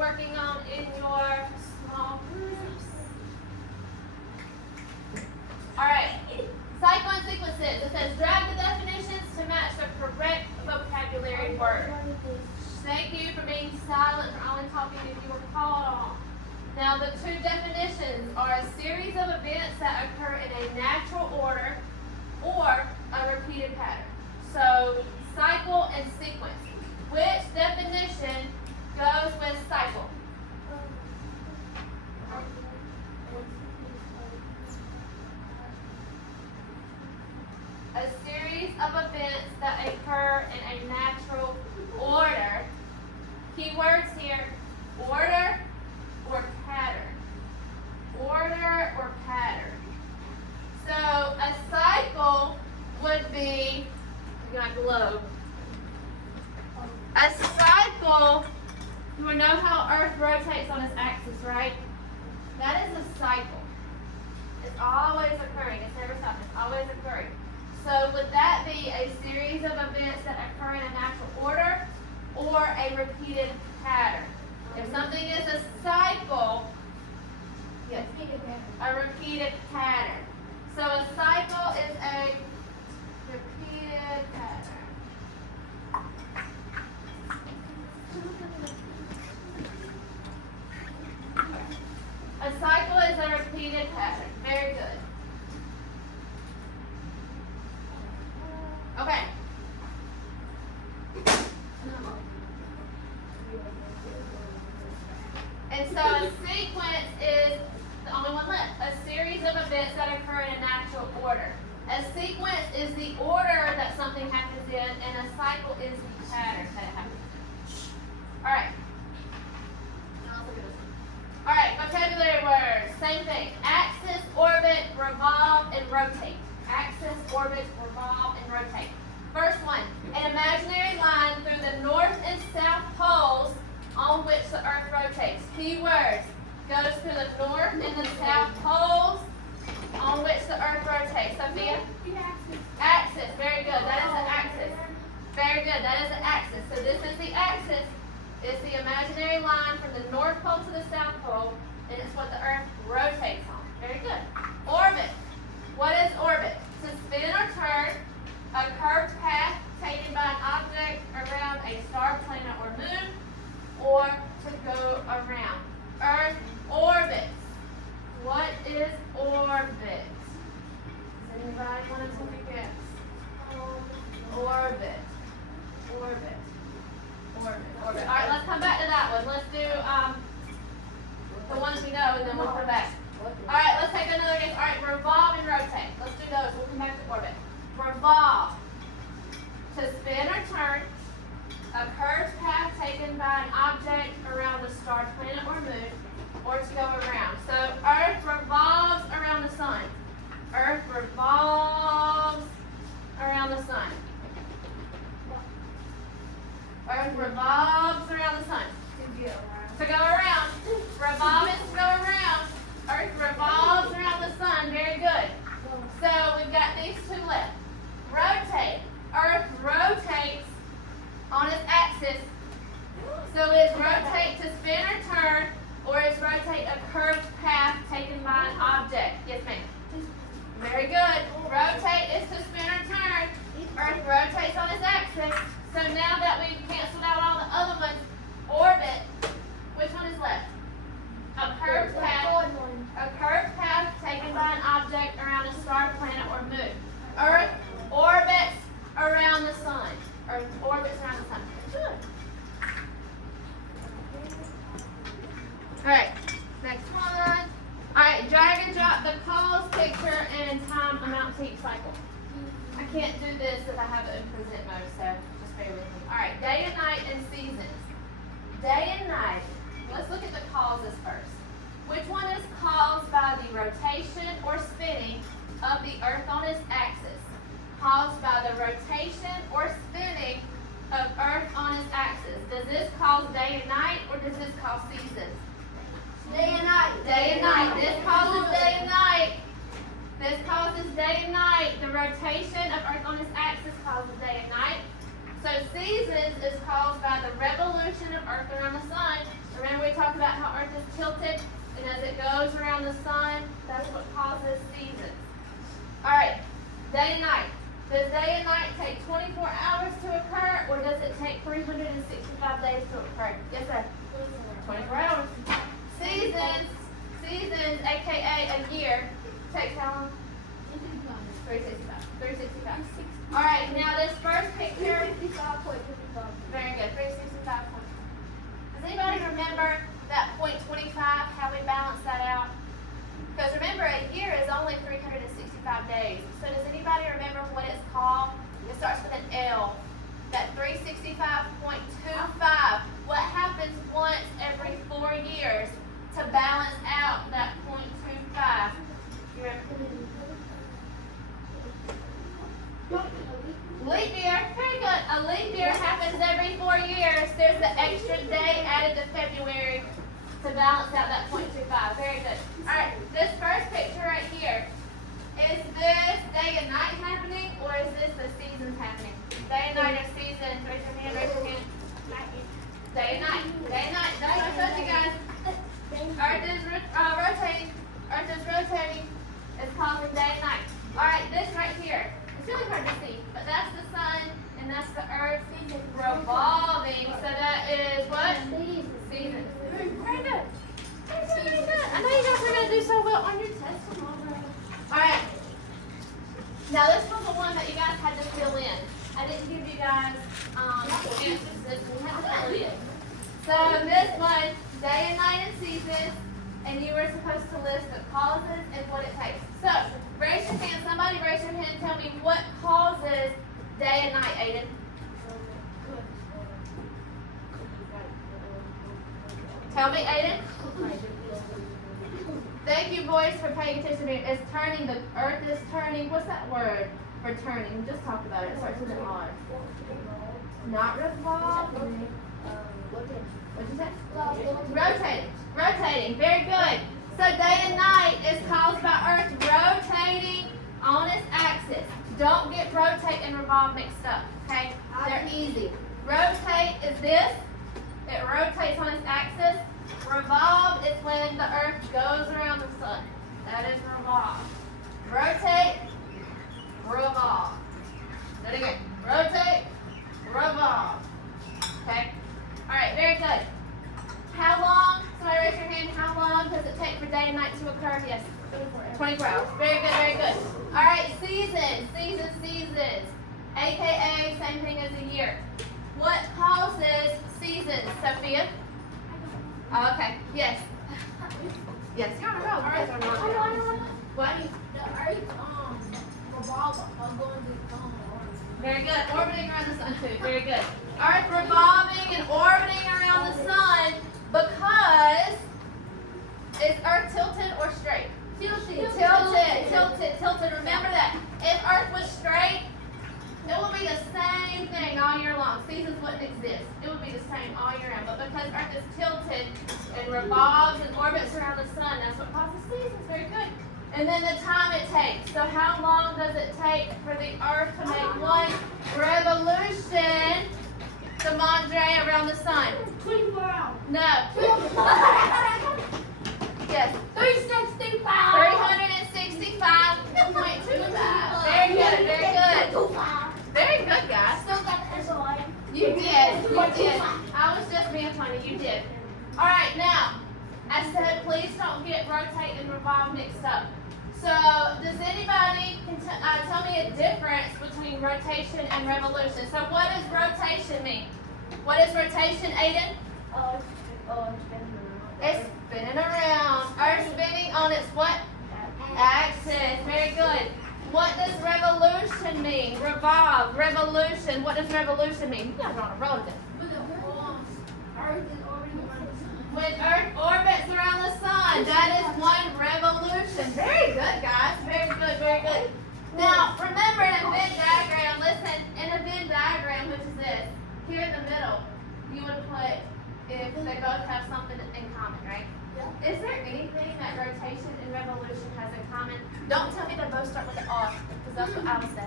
working on in your small groups. Alright, cycle and sequences. It says drag the definitions to match the correct vocabulary word. Thank you for being silent, for only talking if you were called on. Now the two definitions are a series of events that occur in a natural order or a repeated pattern. So cycle and sequence. Which definition goes with cycle? A series of events that occur in a natural order. Keywords here, order or pattern. Order or pattern. So a cycle would be, you got globe. A cycle, you know how Earth rotates on its axis, right? That is a cycle. It's always occurring. It's never stopping. It's always occurring. So would that be a series of events that occur in a natural order or a repeated pattern? If something is a cycle, yes, a repeated pattern. So a cycle is a repeated pattern. A cycle is a repeated pattern. Very good. Okay. And so a sequence is the only one left. A series of events that occur in a natural order. A sequence is the order that something happens in, and a cycle is the pattern that it happens in. Alright. Alright, vocabulary words. Same thing. Axis, orbit, revolve, and rotate. Axis, orbit, revolve, and rotate. First one, an imaginary line through the north and south poles on which the Earth rotates. Keywords, goes through the north and the south poles on which the Earth rotates. Sophia? The axis. Axis, very good. That is the axis. Very good, that is the axis. So this is the axis. It's the imaginary line from the north pole to the south pole, and it's what the Earth rotates on. Very good. Orbit. What is orbit? To spin or turn a curved path taken by an object around a star, planet, or moon, or to go around. Earth orbits. What is orbit? Does anybody want to take a guess? Orbit. Orbit. Orbit. Orbit. All right, let's come back to that one. Let's do the ones we know, and then we'll come back. All right, let's take another guess. All right, revolve and rotate. Let's do those. We'll come back to orbit. Revolve. To spin or turn a curved path taken by an object around a star, planet, or moon, or to go around. So Earth revolves around the sun. Earth revolves around the sun. Earth revolves around the sun. To go around. Revolve is to go around. Earth revolves around the sun. Very good. So we've got these two left. Rotate. Earth rotates on its axis. So is rotate to spin or turn, or is rotate a curved path taken by an object? Yes, ma'am. Very good. Rotate is to spin or turn. Earth rotates on its axis. So now that we've canceled out all the other ones, orbit, which one is left? A curved path. A curved path taken by an object around a star, planet, or moon. Earth orbits around the sun. Earth orbits around the sun. Good. Alright, next one. Alright, drag and drop the cause, picture, and time amount to each cycle. I can't do this if I have it in present mode, so just bear with me. Alright, day and night and seasons. Day and night. Let's look at the causes first. Which one is caused by the rotation or spinning of the Earth on its axis? Caused by the rotation or spinning of Earth on its axis. Does this cause day and night, or does this cause seasons? Day and night. Day and night. This causes day and night. This causes day and night. The rotation of Earth on its axis causes day and night. So seasons is caused by the revolution of Earth around the sun. The Remember we talked about how Earth is tilted, and as it goes around the sun, that's what causes seasons. All right, day and night. Does day and night take 24 hours to occur, or does it take 365 days to occur? Yes, sir. 24 hours. Seasons, aka a year, takes how long? 365. 365. All right, now this first picture. 55.55. Very good. 365. Does anybody remember that .25? How we balance that out? Because remember, a year is only 365 days. So does anybody remember what it's called? It starts with an L. That 365.25. What happens once every 4 years to balance out that .25? You remember? Leap year. Very good. A leap year happens every 4 years. There's the extra day added to February to balance out that .25. Very good. All right. This first picture right here. Is this day and night happening, or is this the seasons happening? Day and night or seasons? Raise your hand. Raise your hand. Day and night. Day and night. That's what I told you guys. Earth is rotating. Earth is rotating. It's causing day and night. All right. This right here. It's really hard to see, but that's the sun and that's the earth revolving. So that is what? Seasons. Very good. Very good. I know you guys are going to do so well on your test tomorrow. All right. Now this was the one that you guys had to fill in. I didn't give you guys answers. This one had to fill in. So this one, day and night and seasons, and you were supposed to list the causes and what it takes. So raise your hand. Somebody raise your hand and tell me what causes day and night, Aiden. Tell me, Aiden. Thank you, boys, for paying attention to me. It's turning. The earth is turning. What's that word for turning? We just talked about it. It starts with an R. Not revolving. What'd you say? Rotating. Rotating. Very good. So day and night is caused by Earth rotating on its axis. Don't get rotate and revolve mixed up. Okay? They're easy. Rotate is this. It rotates on its axis. Revolve is when the earth goes around the sun. That is revolve. Rotate, revolve. Do it again. Rotate, revolve. Okay? Alright, very good. How long? Somebody raise your hand. How long does it take for day and night to occur? Yes. 24 hours. Very good, very good. Alright, seasons. Seasons. AKA, same thing as a year. What causes seasons, Sophia? Oh, okay. Yes. Yes, you're on a roll. You guys are on a roll. What? Very good. Orbiting around the sun too. Very good. Earth revolving and orbiting around the sun because is Earth tilted or straight? Tilted. Remember that. If Earth was straight, it would be the same thing all year long. Seasons wouldn't exist. It would be the same all year round. But because Earth is tilted and revolves and orbits around the sun, that's what causes seasons. Very good. And then the time it takes. So how long does it take for the Earth to make one revolution, Demondre, around the sun? 24 hours. No. Yes. 365. 365.25. Very good. Very good. Very good, guys. Still got the SOI. You did. I was just being funny. You did. All right, now, I said please don't get rotate and revolve mixed up. So, does anybody tell me a difference between rotation and revolution? So, what does rotation mean? What is rotation, Aiden? It's spinning around. Earth spinning on its what? Axis. Very good. What does revolution mean? Revolve. Revolution. What does revolution mean? You guys are on a roll with this. When Earth orbits around the sun, that is one revolution. Very good, guys. Very good, very good. Now, remember in a Venn diagram, listen, in a Venn diagram, which is this, here in the middle, you would put if they both have something in common, right? Yeah. Is there anything that rotation and revolution has in common? Don't tell me they both start with an R, because that's what I would say.